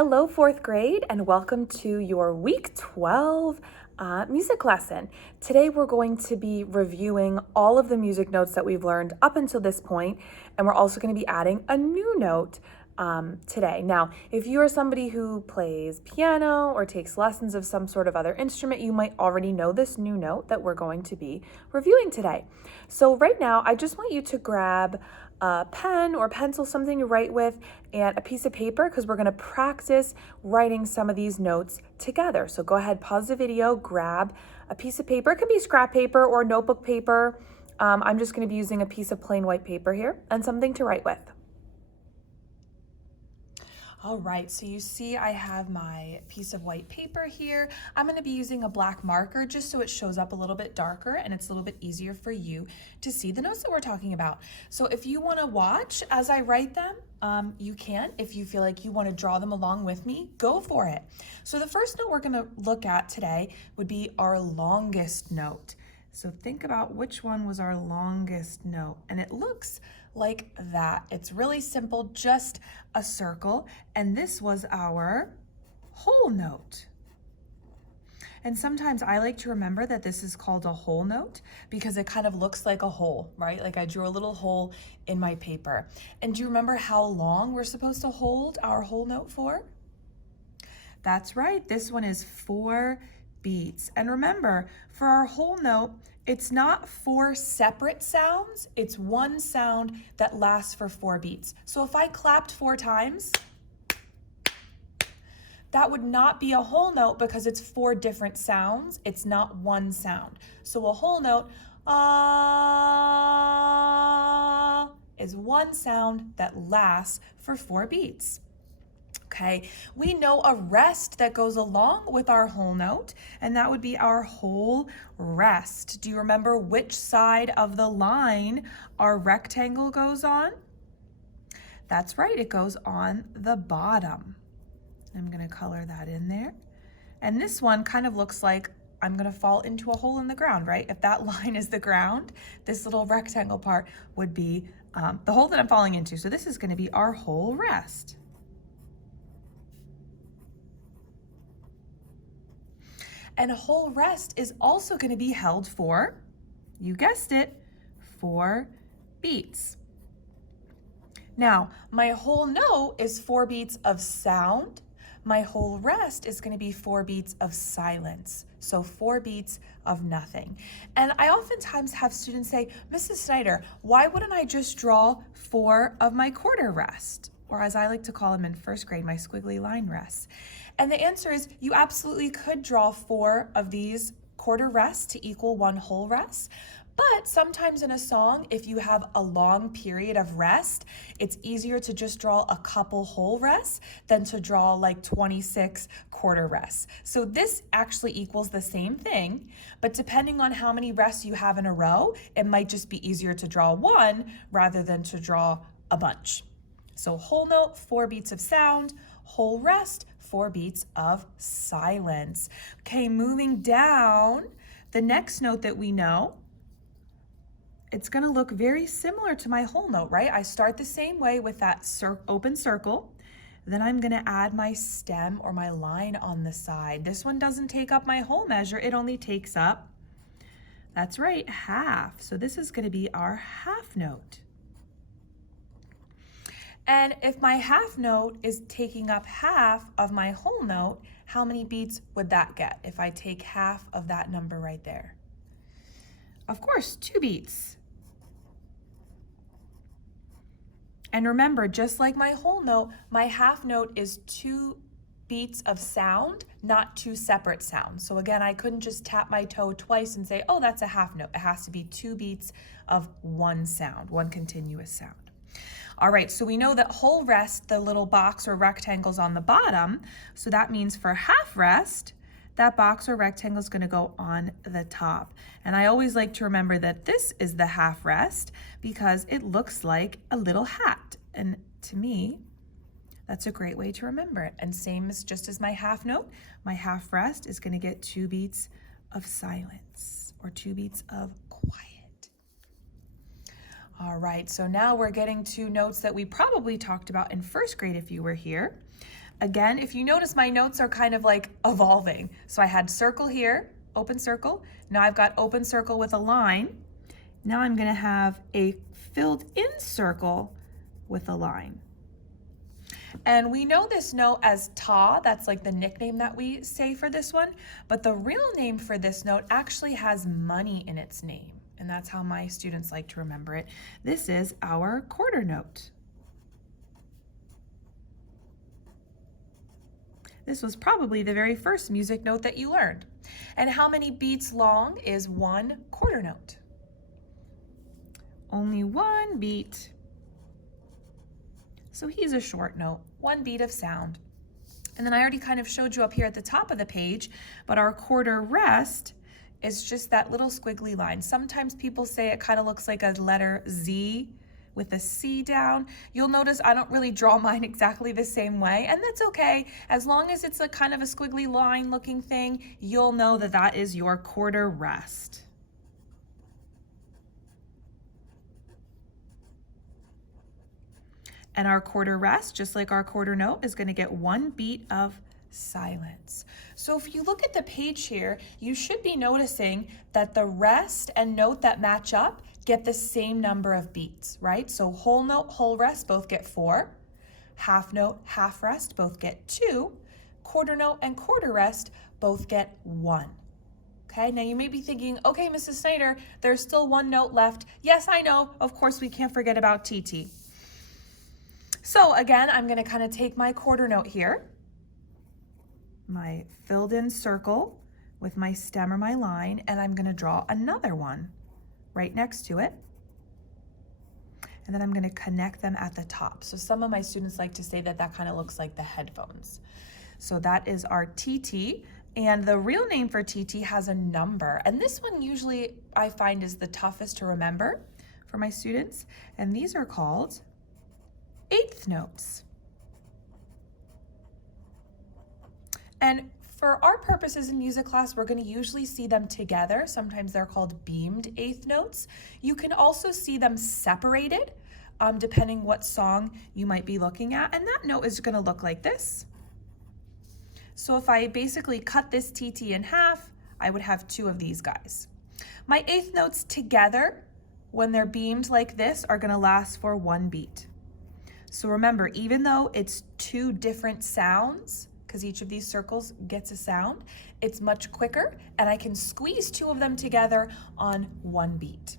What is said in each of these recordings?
Hello, fourth grade, and welcome to your week 12 music lesson. Today, we're going to be reviewing all of the music notes that we've learned up until this point, and we're also going to be adding a new note today. Now, if you are somebody who plays piano or takes lessons of some sort of other instrument, you might already know this new note that we're going to be reviewing today. So right now, I just want you to grab a pen or pencil, something to write with, and a piece of paper because we're going to practice writing some of these notes together. So go ahead, pause the video, grab a piece of paper. It can be scrap paper or notebook paper. I'm just going to be using a piece of plain white paper here and something to write with. All right, so you see I have my piece of white paper here. I'm going to be using a black marker just so it shows up a little bit darker and it's a little bit easier for you to see the notes that we're talking about. So if you want to watch as I write them, you can. If you feel like you want to draw them along with me, go for it. So the first note we're going to look at today would be our longest note. So think about which one was our longest note, and it looks like that. It's really simple, just a circle, and this was our whole note. And sometimes I like to remember that this is called a whole note because it kind of looks like a hole, right? Like I drew a little hole in my paper. And do you remember how long we're supposed to hold our whole note for? That's right, this one is 4 beats. And remember, for our whole note, it's not 4 separate sounds, it's one sound that lasts for 4 beats. So if I clapped 4 times, that would not be a whole note because it's 4 different sounds. It's not one sound. So a whole note, is one sound that lasts for 4 beats. Okay, we know a rest that goes along with our whole note, and that would be our whole rest. Do you remember which side of the line our rectangle goes on? That's right, it goes on the bottom. I'm going to color that in there. And this one kind of looks like I'm going to fall into a hole in the ground, right? If that line is the ground, this little rectangle part would be the hole that I'm falling into. So this is going to be our whole rest. And a whole rest is also going to be held for, you guessed it, 4 beats. Now, my whole note is 4 beats of sound. My whole rest is going to be 4 beats of silence. So 4 beats of nothing. And I oftentimes have students say, Mrs. Snyder, why wouldn't I just draw 4 of my quarter rest? Or as I like to call them in first grade, my squiggly line rests. And the answer is you absolutely could draw 4 of these quarter rests to equal 1 whole rest. But sometimes in a song, if you have a long period of rest, it's easier to just draw a couple whole rests than to draw like 26 quarter rests. So this actually equals the same thing, but depending on how many rests you have in a row, it might just be easier to draw 1 rather than to draw a bunch. So whole note, 4 beats of sound, whole rest, 4 beats of silence. Okay, moving down, the next note that we know, it's going to look very similar to my whole note, right? I start the same way with that open circle. Then I'm going to add my stem or my line on the side. This one doesn't take up my whole measure. It only takes up, that's right, half. So this is going to be our half note. And if my half note is taking up half of my whole note, how many beats would that get if I take half of that number right there? Of course, 2 beats. And remember, just like my whole note, my half note is 2 beats of sound, not 2 separate sounds. So again, I couldn't just tap my toe twice and say, oh, that's a half note. It has to be 2 beats of one sound, one continuous sound. All right, so we know that whole rest, the little box or rectangle's on the bottom. So that means for half rest, that box or rectangle is going to go on the top. And I always like to remember that this is the half rest because it looks like a little hat. And to me, that's a great way to remember it. And same as just as my half note, my half rest is going to get 2 beats of silence or 2 beats of quiet. All right, so now we're getting to notes that we probably talked about in first grade if you were here. Again, if you notice, my notes are kind of like evolving. So I had circle here, open circle. Now I've got open circle with a line. Now I'm going to have a filled in circle with a line. And we know this note as ta, that's like the nickname that we say for this one, but the real name for this note actually has money in its name, and that's how my students like to remember it. This is our quarter note. This was probably the very first music note that you learned. And how many beats long is one quarter note? Only one beat. So he's a short note, one beat of sound. And then I already kind of showed you up here at the top of the page, but our quarter rest is just that little squiggly line. Sometimes people say it kind of looks like a letter Z with a C down. You'll notice I don't really draw mine exactly the same way, and that's okay. As long as it's a kind of a squiggly line looking thing, you'll know that that is your quarter rest. And our quarter rest, just like our quarter note, is going to get one beat of silence. So if you look at the page here, you should be noticing that the rest and note that match up get the same number of beats, right? So whole note, whole rest both get 4. Half note, half rest both get 2. Quarter note and quarter rest both get 1. Okay, now you may be thinking, okay, Mrs. Snyder, there's still one note left. Yes, I know. Of course, we can't forget about TT. So again, I'm going to kind of take my quarter note here, my filled in circle with my stem or my line, and I'm going to draw another one right next to it. And then I'm going to connect them at the top. So some of my students like to say that that kind of looks like the headphones. So that is our TT. And the real name for TT has a number. And this one usually I find is the toughest to remember for my students. And these are called eighth notes. And for our purposes in music class, we're going to usually see them together. Sometimes they're called beamed eighth notes. You can also see them separated, depending what song you might be looking at. And that note is going to look like this. So if I basically cut this TT in half, I would have 2 of these guys. My eighth notes together, when they're beamed like this, are going to last for 1 beat. So remember, even though it's 2 different sounds, because each of these circles gets a sound, it's much quicker, and I can squeeze 2 of them together on 1 beat.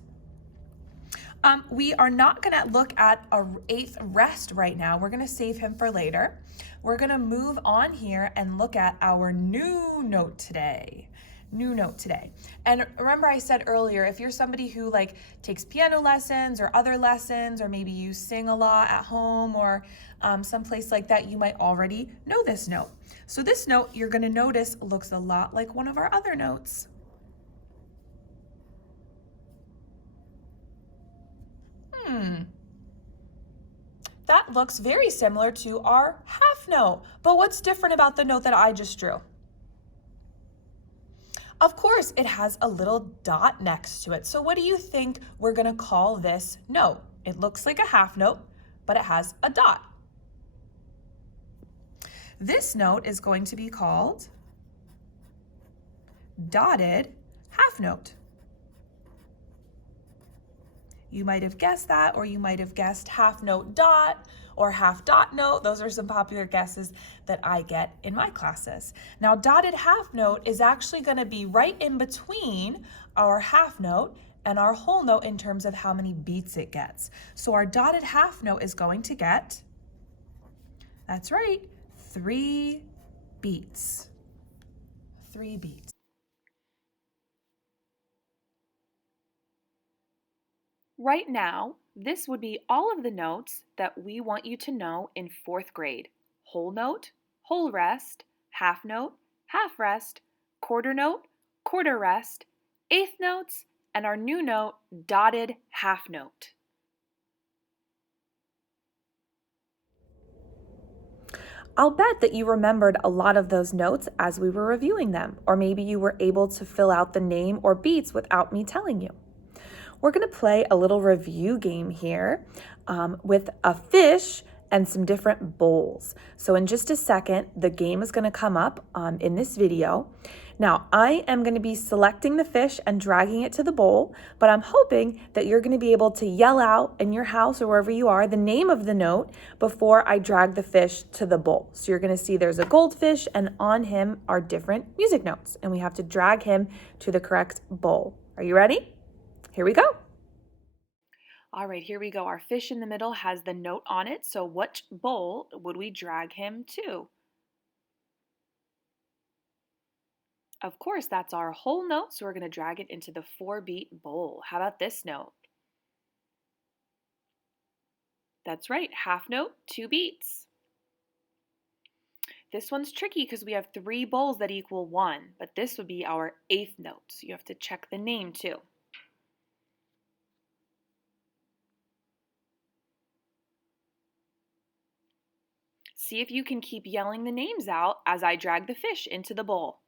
We are not going to look at a 8th rest right now. We're going to save him for later. We're going to move on here and look at our new note today. New note today. And remember I said earlier, if you're somebody who like takes piano lessons or other lessons, or maybe you sing a lot at home or someplace like that, you might already know this note. So this note, you're going to notice, looks a lot like one of our other notes. That looks very similar to our half note. But what's different about the note that I just drew? Of course, it has a little dot next to it. So what do you think we're going to call this note? It looks like a half note, but it has a dot. This note is going to be called dotted half note. You might have guessed that, or you might have guessed half note dot or half dot note. Those are some popular guesses that I get in my classes. Now, dotted half note is actually going to be right in between our half note and our whole note in terms of how many beats it gets. So our dotted half note is going to get, that's right, 3 beats. 3 beats. Right now, this would be all of the notes that we want you to know in 4th grade. Whole note, whole rest, half note, half rest, quarter note, quarter rest, eighth notes, and our new note, dotted half note. I'll bet that you remembered a lot of those notes as we were reviewing them, or maybe you were able to fill out the name or beats without me telling you. We're going to play a little review game here with a fish and some different bowls. So in just a second, the game is going to come up in this video. Now, I am going to be selecting the fish and dragging it to the bowl, but I'm hoping that you're going to be able to yell out in your house or wherever you are the name of the note before I drag the fish to the bowl. So you're going to see there's a goldfish, and on him are different music notes, and we have to drag him to the correct bowl. Are you ready? Here we go. All right, here we go. Our fish in the middle has the note on it, so what bowl would we drag him to? Of course, that's our whole note, so we're going to drag it into the 4-beat bowl. How about this note? That's right, half note, 2 beats. This one's tricky because we have 3 bowls that equal 1, but this would be our 8th note, so you have to check the name too. See if you can keep yelling the names out as I drag the fish into the bowl.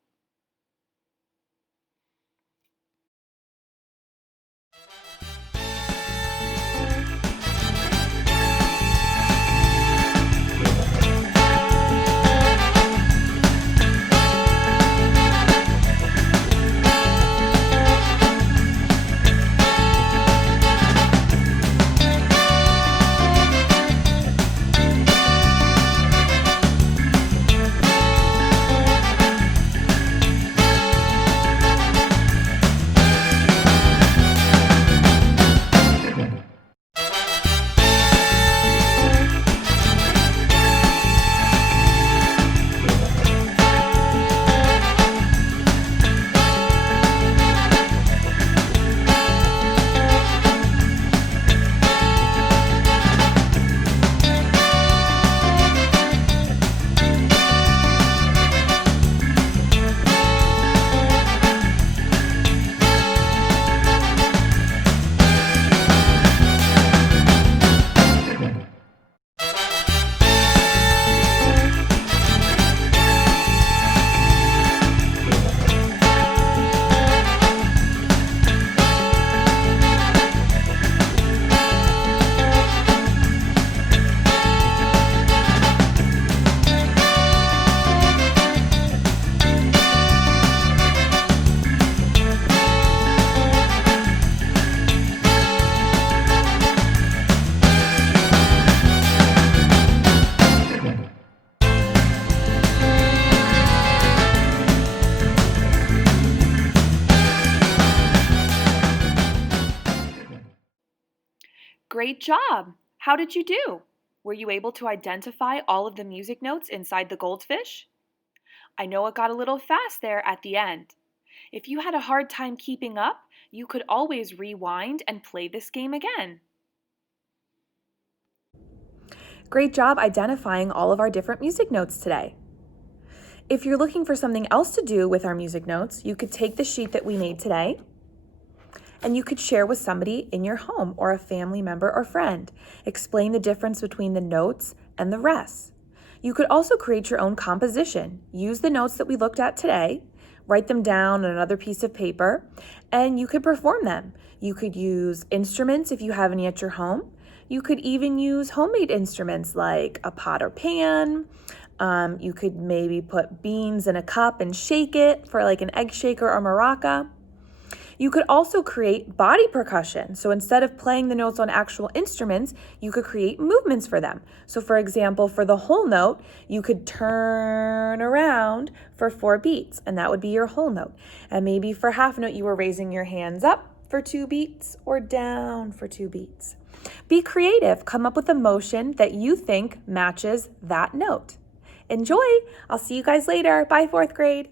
Great job! How did you do? Were you able to identify all of the music notes inside the goldfish? I know it got a little fast there at the end. If you had a hard time keeping up, you could always rewind and play this game again. Great job identifying all of our different music notes today. If you're looking for something else to do with our music notes, you could take the sheet that we made today and you could share with somebody in your home or a family member or friend. Explain the difference between the notes and the rest. You could also create your own composition. Use the notes that we looked at today, write them down on another piece of paper, and you could perform them. You could use instruments if you have any at your home. You could even use homemade instruments like a pot or pan. You could maybe put beans in a cup and shake it for like an egg shaker or maraca. You could also create body percussion. So instead of playing the notes on actual instruments, you could create movements for them. So for example, for the whole note, you could turn around for 4 beats, and that would be your whole note. And maybe for half note, you were raising your hands up for 2 beats or down for 2 beats. Be creative. Come up with a motion that you think matches that note. Enjoy! I'll see you guys later. Bye, 4th grade.